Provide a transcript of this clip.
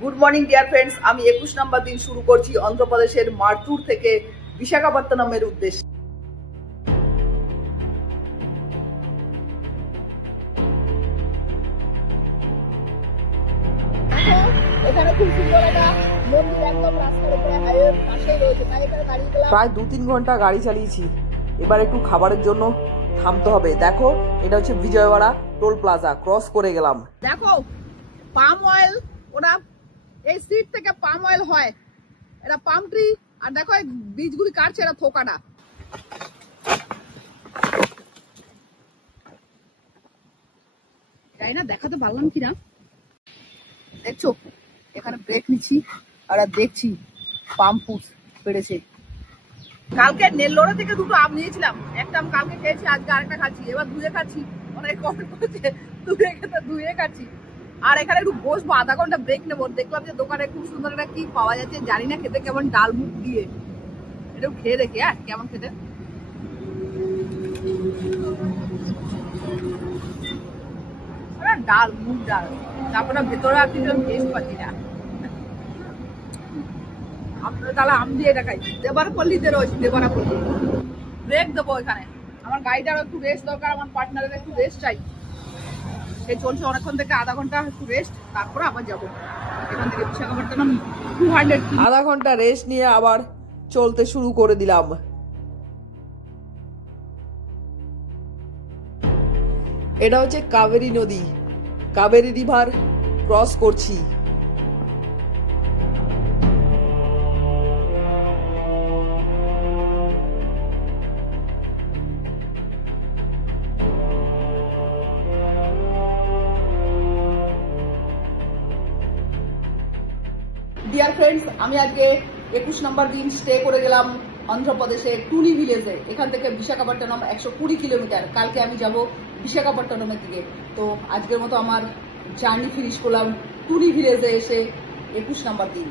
Good morning dear friends, আমি 21 নম্বর দিন শুরু করছি অন্ধ্রপ্রদেশের মারতুর থেকে বিশাখাপত্তনমের উদ্দেশ্যে। এখানে খুব সুন্দর একটা মন্দির, একদম রাস্তার উপরে হাইওয়ের পাশেই রয়েছে। তাই এখানে দাঁড়িয়ে প্রায় 2-3 ঘন্টা গাড়ি চালিয়েছি। এবার একটু খাবারের জন্য থামতে হবে। দেখো, এটা হচ্ছে বিজয়ওয়াড়া টোল প্লাজা, ক্রস করে গেলাম। দেখো পাম অয়েল, ওরা এই সিড থেকে পাম অয়েল হয়, এটা পাম ট্রি। আর দেখো এই বীজগুলি কাটছে, এটা থোকাটা। তাই না, দেখাতে পারলাম কিনা। দেখছো এখানে ব্রেক নিচ্ছি আর দেখছি পাম ফুড পেড়েছে। কালকে নেল্লোরে থেকে দুটো আম নিয়েছিলাম, একটা আম কালকে খেয়েছি, আজকে আরেকটা খাচ্ছি। এবার ধুয়ে খাচ্ছি, অনেক কমেন্ট করেছে ধুয়ে খেতে, ধুয়ে খাচ্ছি। আর এখানে একটু বসবো, আধা ঘন্টা ব্রেক নেবো। দেখলাম যে দোকানে খুব সুন্দর একটা কি পাওয়া যাচ্ছে, জানি না খেতে কেমন, ডাল মুগ দিয়ে। একটু খেয়ে দেখি হ্যাঁ কেমন খেতে। ডাল মুগ ডাল, তারপরে ভেতরে আর কিছু টেস্ট পাচ্ছি না। তাহলে আম দিয়ে এটা খাই। দেবারপল্লিতে রয়েছে, দেবারপল্লি। ব্রেক দেবো এখানে, আমার গাড়িটার একটু রেস্ট দরকার, আমার পার্টনারের একটু রেস্ট চাই। সে চলছে অনেকক্ষণ থেকে, আধা ঘন্টা একটু রেস্ট, তারপরে আবার যাবো এখান থেকে বিশাখাপত্তনম 200। আধা ঘন্টা রেস্ট নিয়ে আবার চলতে শুরু করে দিলাম। এটা হচ্ছে কাবেরী নদী, কাবেরী রিভার ক্রস করছি। ডিয়ার ফ্রেন্ডস, আমি আজকে 21 নম্বর দিন স্টে করে গেলাম অন্ধ্রপ্রদেশের টুনি ভিলেজে। এখান থেকে বিশাখাপত্তনম 120 কিলোমিটার। কালকে আমি যাব বিশাখাপত্তনমের দিকে। তো আজকের মতো আমার জার্নি ফিনিশ করলাম টুনি ভিলেজে এসে 21 নম্বর দিন।